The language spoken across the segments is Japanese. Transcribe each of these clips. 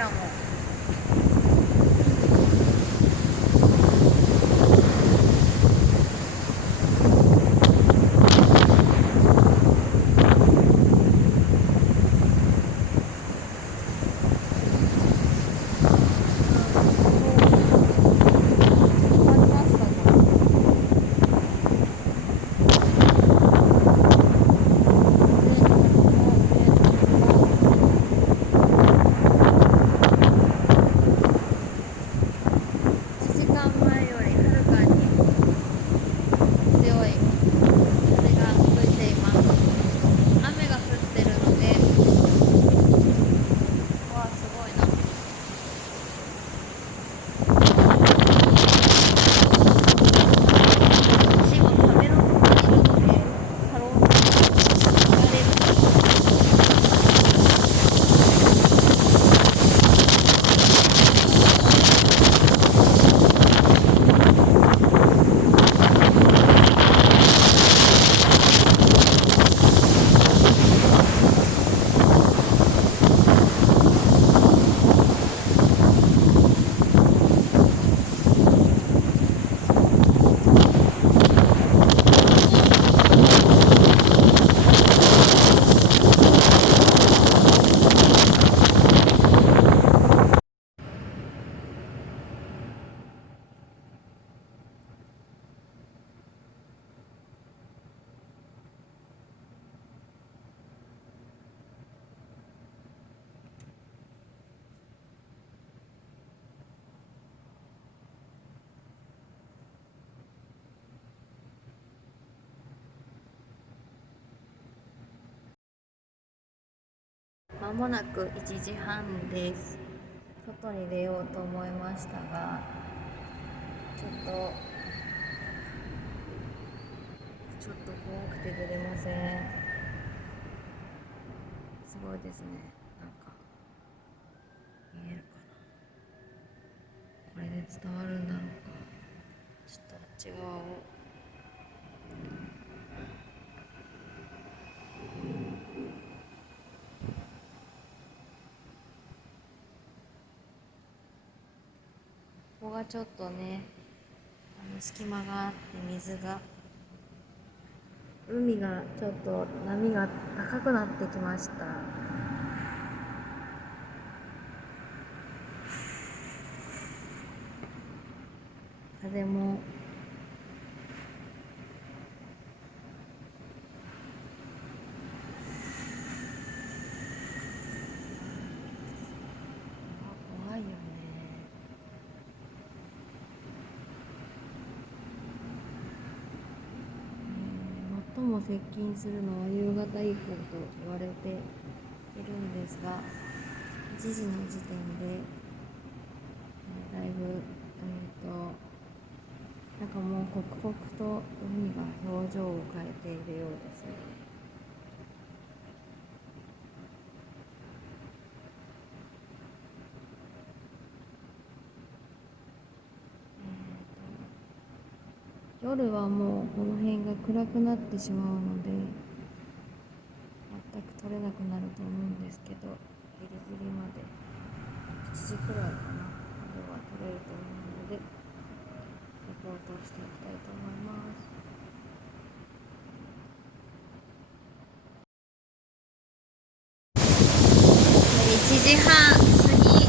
かも。まもなく1時半です。外に出ようと思いましたが、ちょっと怖くて出れません。すごいですね。なんか見えるかな。これで伝わるんだろうか。ちょっとあっち側をここがちょっとね、隙間があって海がちょっと波が高くなってきました。風も怖いよね。最も接近するのは夕方以降と言われているんですが、1時の時点で、だいぶ、なんかもう刻々と海が表情を変えているようですね。夜はもうこの辺が暗くなってしまうので全く撮れなくなると思うんですけど、ギリギリまで7時くらいかなまでは撮れると思うのでレポートをしていきたいと思います。1時半過ぎ。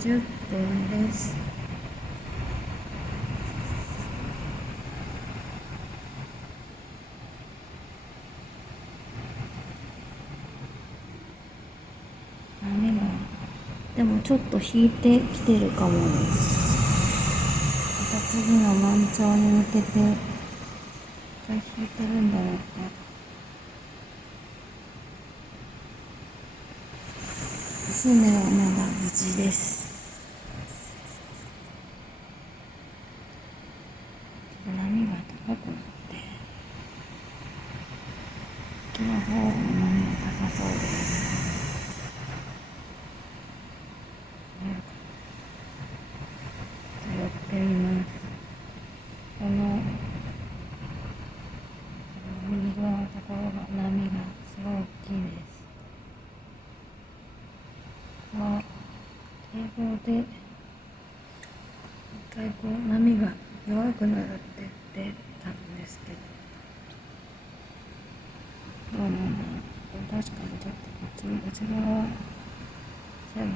10分です。波がでもちょっと引いてきてるかもです。また次の満潮に向けて一回引いてるんだろうか。船はまだ無事です。波が高くなって沖の方の波が高そうです。寄ってみます。この右側のところが波がすごい大きいです。堤防で一回こう波が弱くなるって言ってたんですけど、どうなんだろう。確かにちょっとこっち側全部